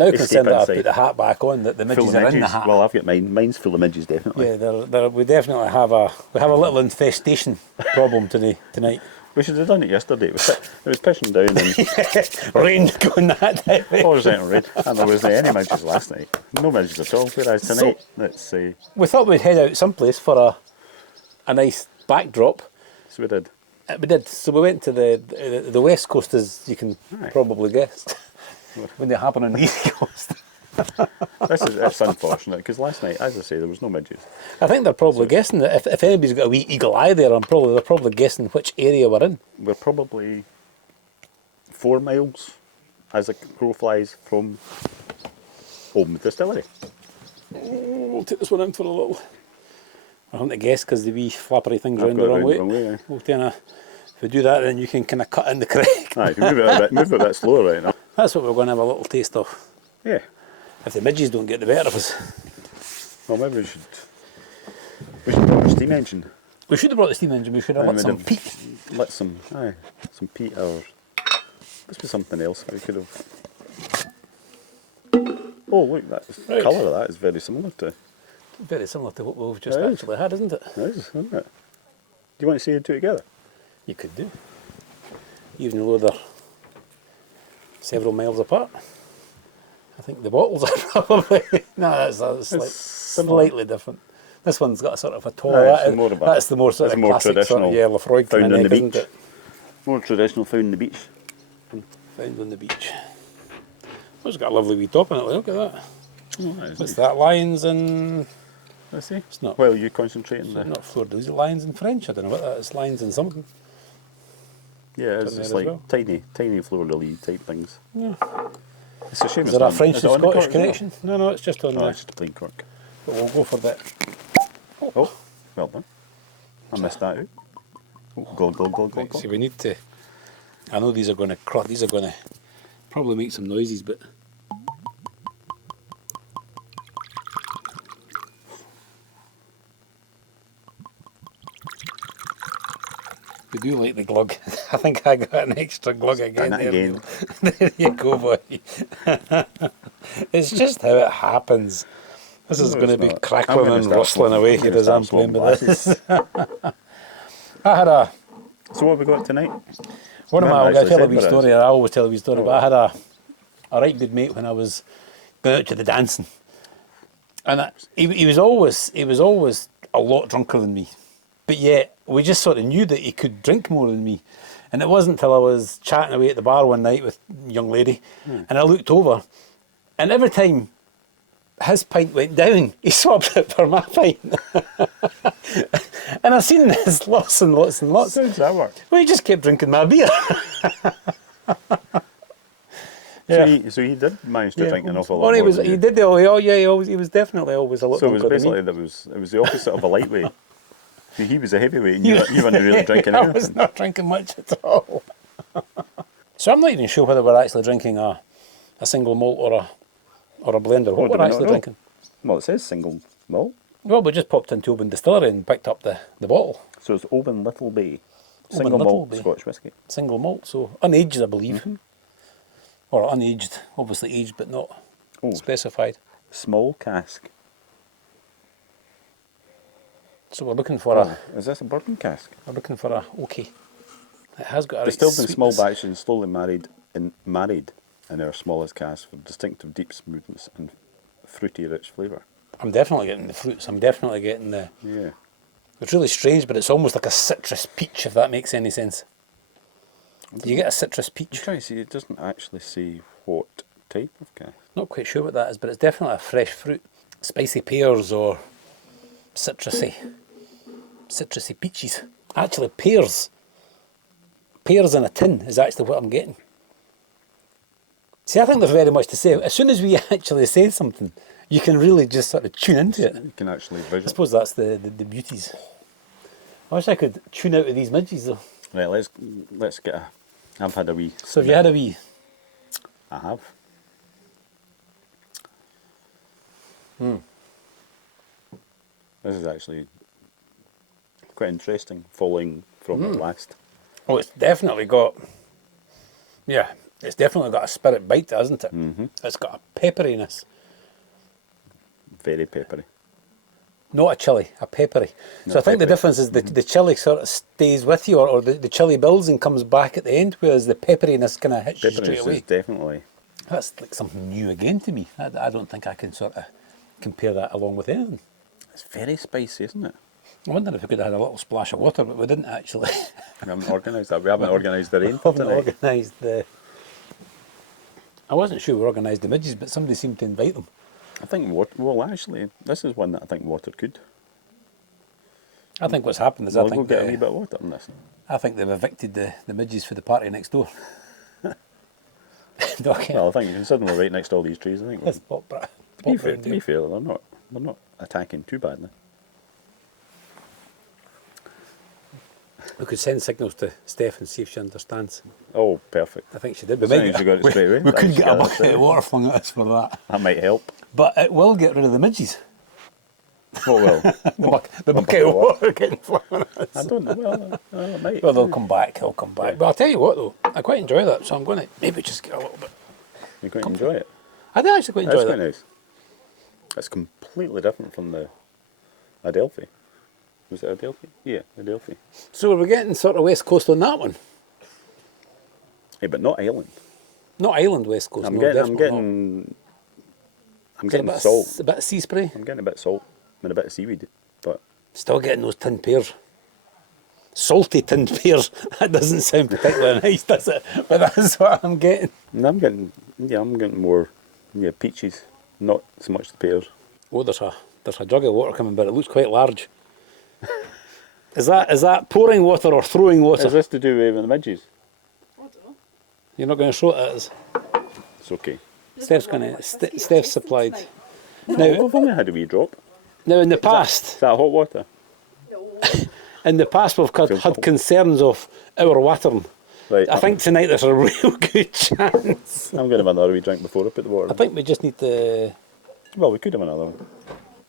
I'm now concerned that I inside. put the hat back on, that the midges Full of are in the midges. hat. Well, I've got mine. Mine's full of midges, definitely. Yeah, we definitely have a little infestation problem tonight. We should have done it yesterday. It was pissing down and Rain going that direction. horizontal rain, and there wasn't any midges last night. No midges at all. Whereas tonight, let's see. We thought we'd head out someplace for a nice backdrop. So we did. We did. So we went to the west coast, as you can probably guess, when they happen on the east coast. It's unfortunate because last night, as I say, there was no midges. I think they're probably guessing that if anybody's got a wee eagle eye there, they're probably guessing which area we're in. We're probably 4 miles as a crow flies from Oban distillery. We'll take this one in for a little. I want to guess because the wee flappery thing's I've round got the it wrong way. round the wrong way, We'll if we do that, then you can kind of cut in the correct. Aye, if you move it a bit slower right now. That's what we're going to have a little taste of. Yeah. If the midges don't get the better of us. Well, maybe we should brought a steam engine. We should have brought the steam engine. We should have lit some peat. Lit some peat, or must be something else. We could have. Oh look, that colour of that is very similar to. Very similar to what we've just actually had, isn't it? It is, isn't it? Do you want to see the two together? You could do. Even though they're several miles apart. I think the bottles are probably that's slightly different. This one's got a sort of a tall. That's the more sort of classic traditional sort of Lafroig found on the beach. Isn't it? More traditional found on the beach. Found on the beach. Oh, it's got a lovely wee top in it. Look at that. Oh, What's that? Lions and. Let's see. It's not. Well, you concentrating there. Not fleur de lis. Lions in French. I don't know what that is. Lions in something. Yeah, it's just like tiny fleur de lis type things. Yeah. It's a shame. Is there a French to Scottish connection? No, it's just on there. It's just a plain cork. But we'll go for that. Oh, well done. I missed that out. Go. See, we need to. I know these are going to probably make some noises, but. We do like the glug. I think I got an extra glug again. There you go, boy. It's just how it happens. This is going to be crackling and rustling away here as I'm playing with this. I had a... So what have we got tonight? I'm going to tell a wee story. I always tell a wee story, but I had a right good mate when I was going out to the dancing. And he was always a lot drunker than me. But yet, we just sort of knew that he could drink more than me. And it wasn't until I was chatting away at the bar one night with a young lady, and I looked over, and every time his pint went down, he swapped it for my pint. And I've seen this lots and lots and lots. How does that work? Well, he just kept drinking my beer. Yeah. So he did manage to drink an awful lot. He was definitely always a lot. So it was basically it was the opposite of a lightweight. He was a heavyweight, and you weren't really drinking anything. I was not drinking much at all. So I'm not even sure whether we're actually drinking a single malt or a blender. What we're actually drinking? Well, it says single malt. Well, we just popped into Oban Distillery and picked up the bottle. So it's Oban Little Bay. Single malt Bay. Scotch whisky. Single malt, so unaged, I believe. Or unaged, obviously aged but not specified. Small cask. So we're looking for Is this a bourbon cask? We're looking for okay. It has got a distilled in small batches and slowly married in our smallest cask for distinctive deep smoothness and fruity rich flavour. I'm definitely getting the fruits. I'm definitely getting the. Yeah. It's really strange, but it's almost like a citrus peach, if that makes any sense. Do you get a citrus peach? I'm trying to see. It doesn't actually say what type of cask. Not quite sure what that is, but it's definitely a fresh fruit. Spicy pears or citrusy peaches. Actually, pears in a tin is actually what I'm getting. See, I think there's very much to say. As soon as we actually say something, you can really just sort of tune into it. You can actually visualize. I suppose that's the beauties. I wish I could tune out of these midges though. Right, let's get a. I've had a wee. So have you had a wee? I have. This is actually quite interesting, following from the last. Oh, it's definitely got. Yeah, It's definitely got a spirit bite, hasn't it? It's got a pepperiness. Very peppery. Not a chili, a peppery. So I think the difference is the chili sort of stays with you, or the chili builds and comes back at the end, whereas the pepperiness kind of hits you straight away. Is definitely. That's like something new again to me. I don't think I can sort of compare that along with anything. It's very spicy, isn't it? I wondered if we could have had a little splash of water, but we didn't actually. We haven't organised that. We haven't organised the rain We for haven't tonight. organised the... I wasn't sure we organised the midges, but somebody seemed to invite them. I think well, actually, this is one that I think water could. I think what's happened is We'll go get a wee bit of water in this. I think they've evicted the midges for the party next door. Well, I think considering we're right next to all these trees, I think. Let's pop To be fair, they're not attacking too badly. We could send signals to Steph and see if she understands. Oh, perfect. I think she did. As soon as you got it straight away. We could get a bucket of water flung at us for that. That might help. But it will get rid of the midges. What will? The bucket of water getting flung at us. I don't know. Well, it might. Well, they'll come back. They'll come back. Yeah. But I'll tell you what, though, I quite enjoy that. So I'm going to maybe just get a little bit. You're going to enjoy it. I did actually quite enjoy That's that. quite nice. It's completely different from the Adelphi. Was it Adelphi? Yeah, Adelphi. So we're getting sort of West Coast on that one. Yeah, but not island. Not island West Coast. I'm no, getting definitely not. getting Is it salt. A bit of sea spray. I'm getting a bit of salt and a bit of seaweed, but Still getting those tinned pears. Salty tinned pears. That doesn't sound particularly nice, does it? But that's what I'm getting. and I'm getting more peaches, not so much the pears. Oh, there's a jug of water coming, but it looks quite large. Is that pouring water or throwing water? Is this to do with the midges? You're not going to throw it at us. It's okay. Steph's supplied. No, Now- I've only had a wee drop. Now, in the past, Is that hot water? we've Feels had cold. concerns of our watering. Right. I think tonight there's a real good chance. I'm going to have another wee drink before I put the water I in. think we just need to. Well, we could have another one.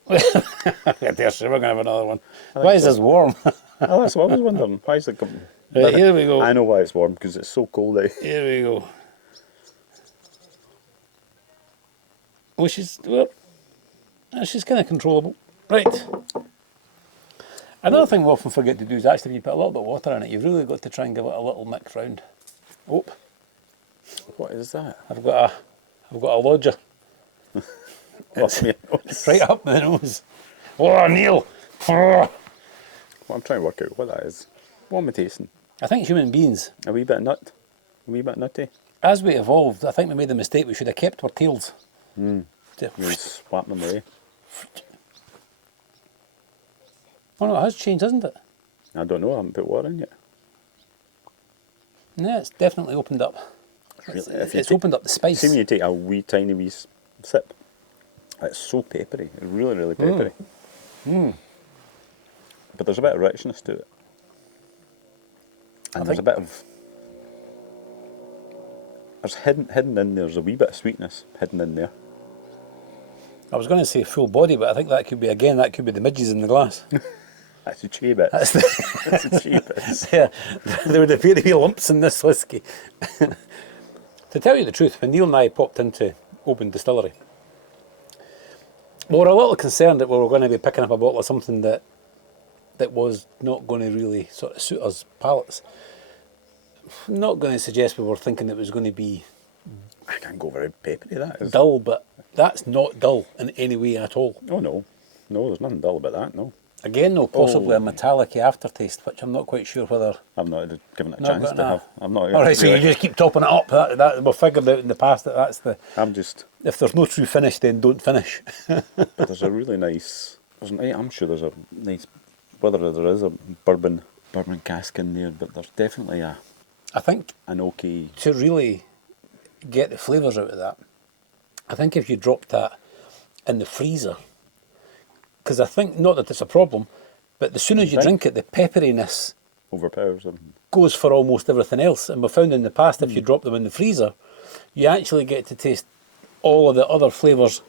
I dare say we're going to have another one. Why is this warm? Oh, that's what I was wondering. Why is it coming? Right, here we go. I know why it's warm, because it's so cold out. Here we go. Oh, she's kind of controllable. Right. Another thing we often forget to do is actually when you put a little bit of water in it, you've really got to try and give it a little mix round. Oh, What is that? I've got a lodger What's me? right up the nose. Oh, Neil! Oh. Well, I'm trying to work out what that is. What am I tasting? I think human beings, A wee bit of nut? A wee bit nutty? as we evolved, I think we made the mistake we should have kept our tails. You swap them away. Oh no, it has changed, hasn't it? I don't know, I haven't put water in yet. Yeah, it's definitely opened up. Really, if you It's take- opened up the spice. See when you take a wee tiny wee sip, it's so peppery. It's really, really peppery. But there's a bit of richness to it. And there's a bit of... There's hidden in there, there's a wee bit of sweetness hidden in there. I was going to say full body, but I think that could be the midges in the glass. That's the cheap bits. That's the That's the cheap bits. yeah, there would appear to be lumps in this whiskey. To tell you the truth, when Neil and I popped into Oban Distillery, we were a little concerned that we were going to be picking up a bottle of something that was not going to really sort of suit us palates. I'm not going to suggest we were thinking it was going to be I can't go very peppery, that is. dull, but that's not dull in any way at all. Oh no. No, there's nothing dull about that, no. Again, though, possibly Oh. a metallic aftertaste, which I'm not quite sure whether... I've not given it a Not chance got to an- have. I'm not... All right, so you really- just keep topping it up. That we've figured out in the past that that's the... I'm just... If there's no true finish, then don't finish. But there's a really nice... I'm sure there's a nice... Whether there is a bourbon cask in there, but there's definitely I think an okay... to really get the flavours out of that, I think if you dropped that in the freezer, because I think, not that it's a problem, but as soon as you drink it, the pepperiness overpowers them. goes for almost everything else. And we've found in the past, if you drop them in the freezer, you actually get to taste all of the other flavours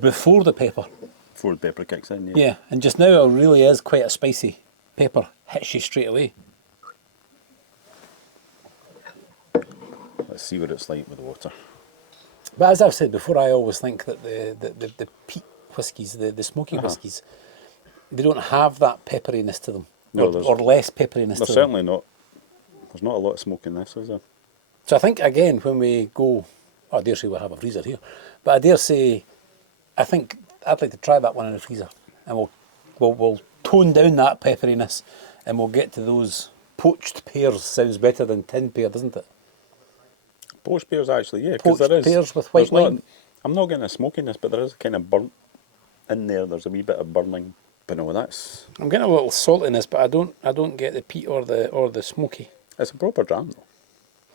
before the pepper. Before the pepper kicks in, Yeah, and just now it really is quite a spicy pepper, hits you straight away. let's see what it's like with the water. But as I've said before, I always think that the peat whiskies, the smoky whiskies, they don't have that pepperiness to them, No, or less pepperiness to There's them. certainly not. There's not a lot of smoke in this, is there? So I think, again, when we go, I dare say we'll have a freezer here, but I dare say, I think I'd like to try that one in the freezer, and we'll tone down that pepperiness, and we'll get to those poached pears. Sounds better than tin pear, doesn't it? Poached pears, actually, yeah, because Poached there is. pears with white wine. I'm not getting a smokiness, but there is a kind of burnt in there. There's a wee bit of burning. But no, that's. I'm getting a little saltiness, but I don't get the peat or the smoky. It's a proper dram, though.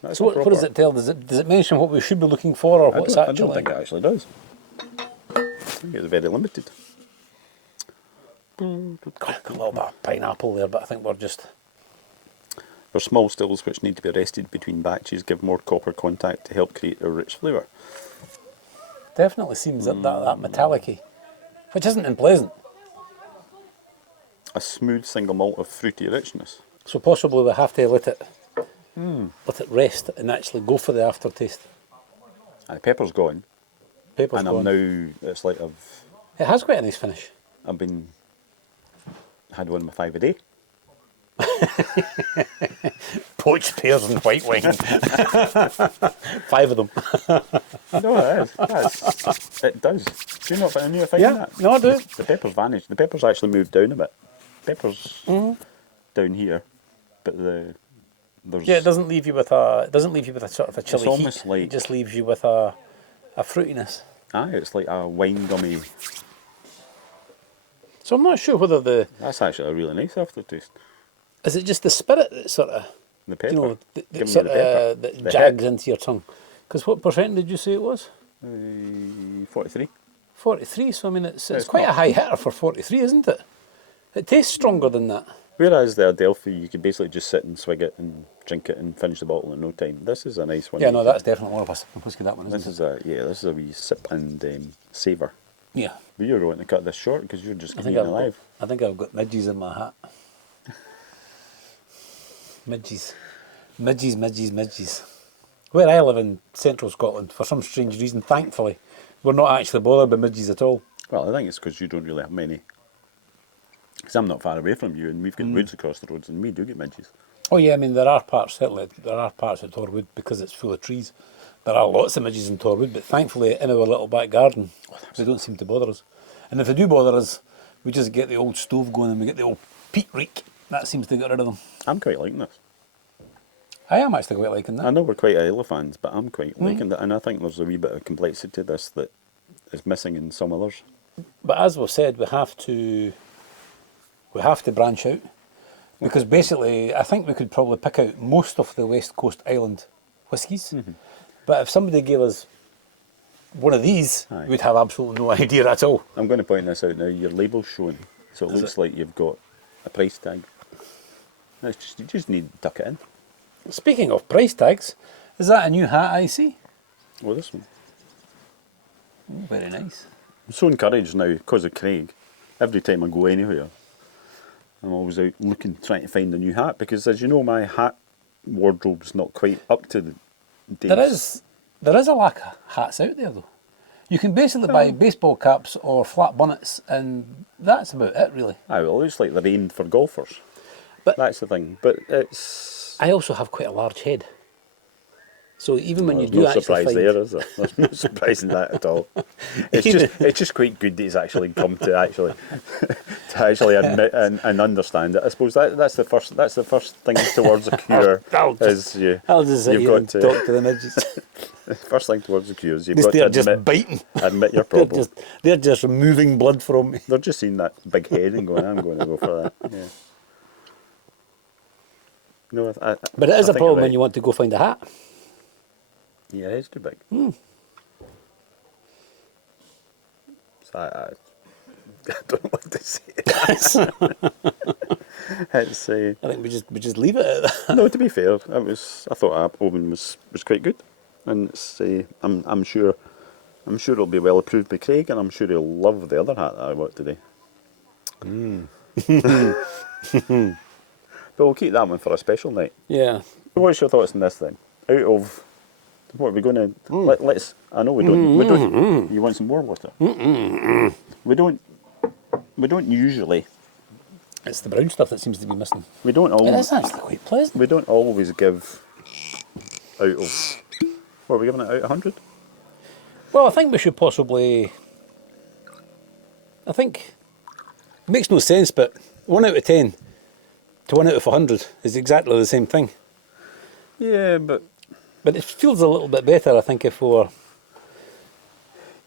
That's So what does it tell? Does it mention what we should be looking for, or what's I actually? don't think it actually does. I think it's very limited. Got a little bit of pineapple there, but I think we're just. There's small stills which need to be rested between batches, give more copper contact to help create a rich flavour. Definitely seems that metallic-y, which isn't unpleasant. A smooth single malt of fruity richness. So possibly we have to let it rest and actually go for the aftertaste. And the pepper's gone. Pepper's and gone. I'm now, it's like It has quite a nice finish. I've had one with 5 a day. Poached pears and white wine. 5 of them. No, it does. Do you not find a thing in Yeah, that? no, I do. The pepper's vanished. The pepper's actually moved down a bit. Pepper's down here, but there's. Yeah, it doesn't leave you with a sort of a chilly almost heat. like- It just leaves you with a fruitiness. Aye, it's like a wine gummy. So I'm not sure whether That's actually a really nice aftertaste. is it just the spirit that sort of The pepper. you know Give that me sort the pepper. of that The jags head. into your tongue. Because what percent did you say it was? 43. 43. So I mean, it's It's quite not- a high hitter for 43, isn't it? It tastes stronger than that. Whereas the Adelphi, you could basically just sit and swig it and drink it and finish the bottle in no time. This is a nice one. Yeah, no, that's definitely more of a whiskey, that one, isn't This it? is a wee sip and savour. Yeah. But you're wanting to cut this short because you're just I getting think alive. I've got midges in my hat. Midges. Where I live in central Scotland, for some strange reason, thankfully, we're not actually bothered by midges at all. Well, I think it's because you don't really have many. Because I'm not far away from you, and we've got woods across the roads, and we do get midges. Oh yeah, I mean there are parts at Torwood because it's full of trees. There are lots of midges in Torwood, but thankfully in our little back garden, they don't seem to bother us. And if they do bother us, we just get the old stove going and we get the old peat reek. That seems to get rid of them. I'm quite liking this. I am actually quite liking that. I know we're quite Ale fans, but I'm quite liking it, and I think there's a wee bit of complexity to this that is missing in some others. But as we've said, we have to branch out because basically I think we could probably pick out most of the West Coast Island whiskies. But if somebody gave us one of these, Aye. we'd have absolutely no idea at all. I'm going to point this out now. Your label's showing, so it looks like you've got a price tag. No, it's just, you just need to tuck it in. Speaking of price tags, is that a new hat I see? Oh, this one. Oh, very nice. I'm so encouraged now because of Craig. Every time I go anywhere, I'm always out looking, trying to find a new hat because, as you know, my hat wardrobe's not quite up to the days. There is a lack of hats out there though. You can basically buy baseball caps or flat bonnets, and that's about it really. Aye, well, it looks like they're aimed for golfers. But That's the thing. But it's I also have quite a large head, so even when you there's do no actually surprise find, there, is there? There's no surprise in that at all. It's just quite good that he's actually come to actually admit and understand it. I suppose that's the first thing towards a cure. I'll is I'll just sit you've here got and to talk to the midges. first thing towards the cure is you've They're got to just biting. admit your problem. They're just removing blood from me. They're just seeing that big head and going, I'm going to go for that. Yeah. No, But it is I a think problem you're when right. you want to go find a hat. Yeah, it's too big. So I don't know what to say. It's I think we just leave it at that. no. To be fair, I thought Oban was quite good, and it's I'm sure it'll be well approved by Craig, and I'm sure he'll love the other hat that I bought today. But we'll keep that one for a special night. Yeah. What's your thoughts on this then? Out of What are we going to? Let's. I know we don't. We don't. You want some more water? We don't. We don't usually. It's the brown stuff that seems to be missing. We don't always. It is actually quite pleasant. We don't always give out of. What are we giving it out 100? Well, I think we should possibly. I think it makes no sense, but 1 out of 10 to 1 out of 100 is exactly the same thing. Yeah, but it feels a little bit better, I think, if we were.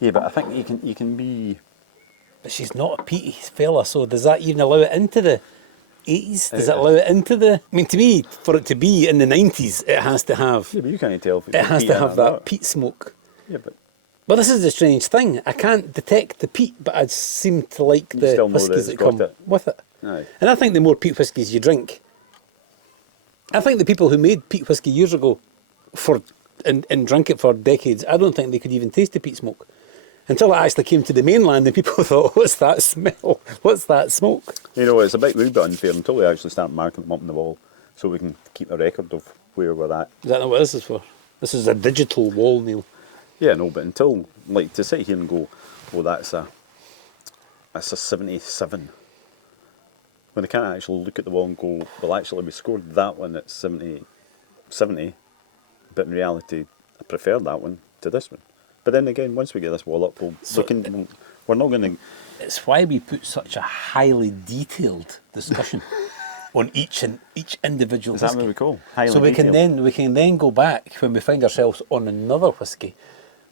Yeah, but I think you can be. But she's not a peaty fella, so does that even allow it into the 80s? Does it allow it into the? I mean, to me, for it to be in the 90s, it has to have. Yeah, but you can't tell if it's it has peat to in have or that not. peat smoke. Yeah, but. Well, this is the strange thing. I can't detect the peat, but I seem to like You the still know that whiskies it's that come got it. with it. Aye. And I think the more peat whiskies you drink, I think the people who made peat whisky years ago, and drank it for decades, I don't think they could even taste the peat smoke. Until it actually came to the mainland and people thought, what's that smell? What's that smoke? You know, it's a wee bit unfair until we actually start marking them up on the wall so we can keep a record of where we're at. Is that not what this is for? This is a digital wall, Neil. Yeah, no, but until, like, to sit here and go, oh, that's a 77. When I can't actually look at the wall and go, well, actually, we scored that one at 70, but in reality, I prefer that one to this one. But then again, once we get this wall up, we're not going to... It's why we put such a highly detailed discussion on each individual Is that whisky. what we call? Highly So we detailed? can then go back when we find ourselves on another whisky.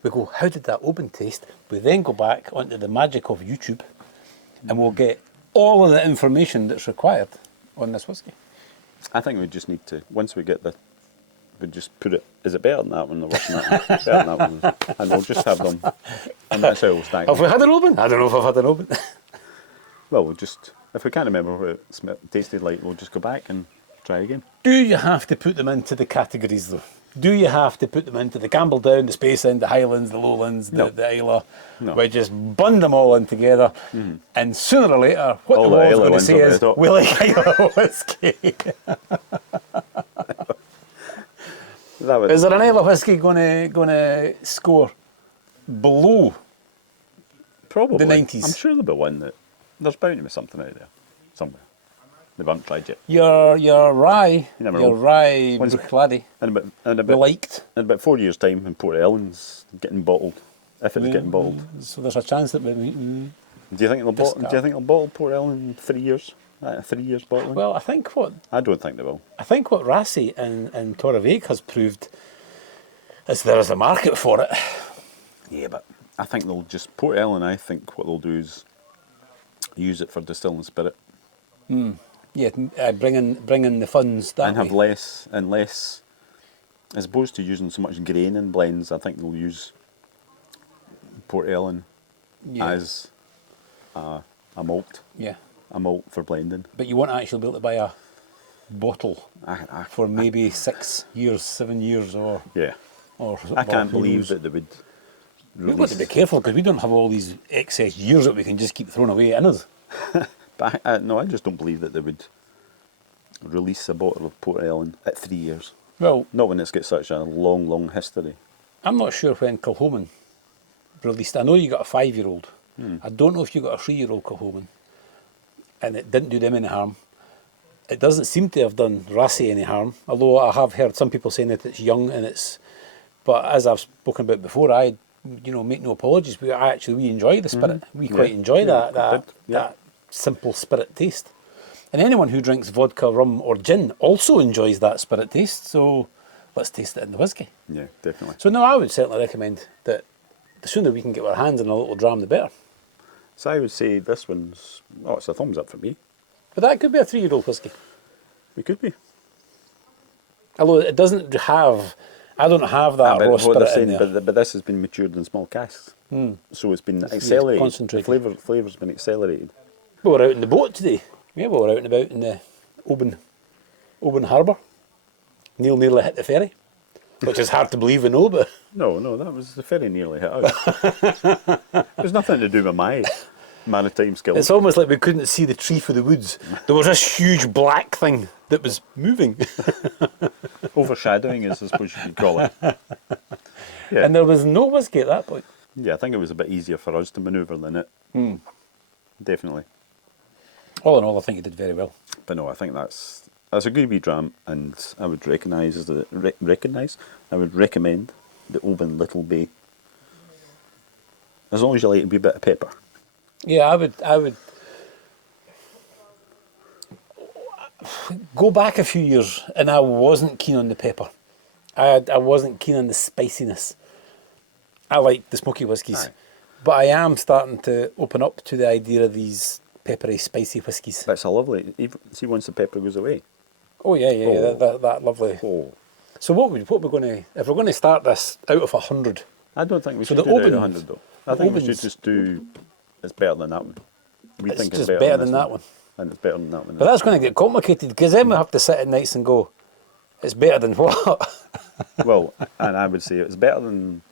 We go, how did that Oban taste? We then go back onto the magic of YouTube, and we'll get all of the information that's required on this whisky. I think we just need to, once we get we just put it, is it better than that one or worse than that one? Better than that one. And we'll just have them, and that's how we'll stack Have them. we had an Oban? I don't know if I've had an Oban. Well, we'll just, if we can't remember what it tasted like, we'll just go back and try again. Do you have to put them into the categories, though? Do you have to put them into the Campbelltown, the Space End, the Highlands, the Lowlands, No. the Isla? No. We just bund them all in together, and sooner or later, what All the the world's Isla going to ones say will be is, the top. we like Isla whiskey. That was, Is there an Isla whiskey going to score below? probably. the 90s? I'm sure there'll be one that, there's bound to be something out there, somewhere. We haven't tried yet. Your rye, You never your know. rye When's it- Bruichladdich, In we about liked. 4 years' time, in Port Ellen's getting bottled, if it's getting bottled. So there's a chance that we Do you think they'll bottle Port Ellen in 3 years? 3 years bottling? well, I think I don't think they will. what Rassi and Torrevieja has proved is there is a market for it. Yeah, but I think they'll just Port Ellen. I think what they'll do is use it for distilling spirit Yeah, bring in the funds that and way. have less, as opposed to using so much grain in blends. I think they'll use Port Ellen Yeah. as a malt, Yeah, a malt for blending. but you won't actually be able to buy a bottle I for maybe 6 years, 7 years, or yeah, or. I can't who believe knows. that they would. We've got to be careful because we don't have all these excess years that we can just keep throwing away in us. But no, I just don't believe that they would release a bottle of Port Ellen at 3 years. Well, Not when it's got such a long, long history. I'm not sure when Kilhoman released. I know you got a 5-year-old. I don't know if you got a 3-year-old Kilhoman, and it didn't do them any harm. It doesn't seem to have done Rassi any harm, although I have heard some people saying that it's young and it's. But as I've spoken about before, I make no apologies. We enjoy the spirit. We quite enjoy Yeah, that yeah. that simple spirit taste. And anyone who drinks vodka, rum, or gin also enjoys that spirit taste. So let's taste it in the whiskey. Yeah, definitely. So no, I would certainly recommend that the sooner we can get our hands on a little dram, the better. So I would say this one's, it's a thumbs up for me. But that could be a 3-year-old whiskey. It could be. Although it doesn't have, I don't have that But raw what spirit they're in saying, there. but this has been matured in small casks. So it's been accelerated. concentrated. The flavour's been accelerated. We were out in the boat today. Yeah, we were out and about in the Oban Harbour. Neil nearly hit the ferry, which is hard to believe and know, but No, that was the ferry nearly hit out. There's nothing to do with my maritime skills. it's almost like we couldn't see the tree for the woods. There was this huge black thing that was moving. Overshadowing, as I suppose you could call it. Yeah. And there was no whiskey at that point. Yeah, I think it was a bit easier for us to manoeuvre than it. Definitely. All in all, I think you did very well. But no, I think that's a good wee dram, and I would I would recommend the Oban Little Bay. As long as you like a wee bit of pepper. Yeah, I would go back a few years, and I wasn't keen on the pepper. I wasn't keen on the spiciness. I like the smoky whiskies, but I am starting to open up to the idea of these peppery, spicy whiskies. That's a lovely. See, once the pepper goes away. Oh yeah, that lovely. Oh. So what we're going to, if we're going to start this out of 100? I don't think we should the do that Oban- at 100 though. I think we should just do. It's better than that one. We It's think just it's better than that one. And it's better than that one. But that's going to get complicated, because then we have to sit at nights and go, it's better than what? Well, and I would say it's better than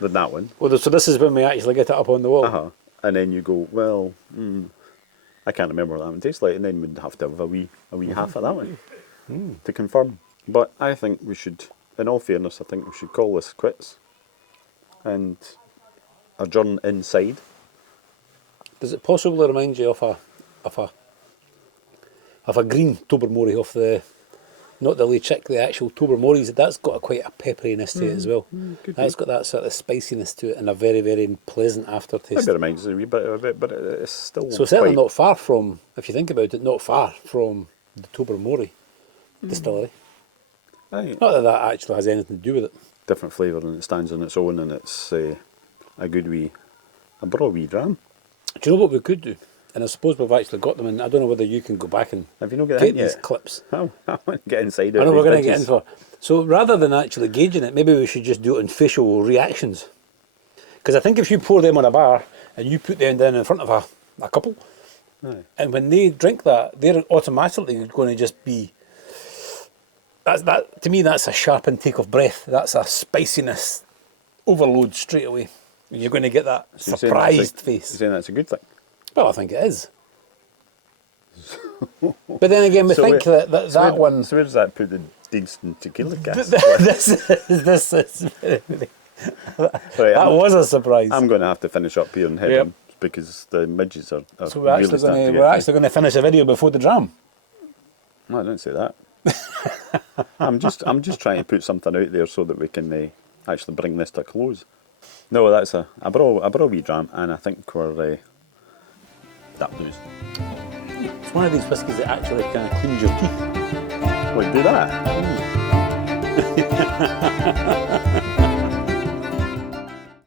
that one. Well, so this is when we actually get it up on the wall. And then you go, well, I can't remember what that one tastes like, and then we'd have to have a wee half of that one to confirm. But I think we should, in all fairness, I think we should call this quits and adjourn inside. Does it possibly remind you of a green Tobermory, off the, not the Leachick, the actual Tobermory's? That's got quite a pepperiness to it as well. That's got that sort of spiciness to it, and a very, very pleasant aftertaste. Maybe it reminds us a wee bit of it, but it's still. So certainly not far from, if you think about it, not far from the Tobermory distillery. Right. Not that that actually has anything to do with it. Different flavour, and it stands on its own, and it's a good a broad wee dram. Do you know what we could do? And I suppose we've actually got them, and I don't know whether you can go back and Have you not got get in these yet? clips. I want to get inside. I know we're going to get in for. So rather than actually gauging it, maybe we should just do it in facial reactions. Because I think if you pour them on a bar and you put them down in front of a couple, and when they drink that, they're automatically going to just be. That to me, that's a sharp intake of breath. That's a spiciness overload straight away. You're going to get that So surprised you're face. saying that's a good thing? Well, I think it is. But then again, we think that one. So where does that put the Deanston tequila cast? This is Sorry, that was a surprise. I'm going to have to finish up here and head Yep. on because the midges are So we're actually going to finish a video before the dram. No, I didn't say that. I'm just trying to put something out there so that we can actually bring this to a close. No, that's a broad wee dram, and I think we're that blues. It's one of these whiskies that actually kind of cleans your teeth. Would do that.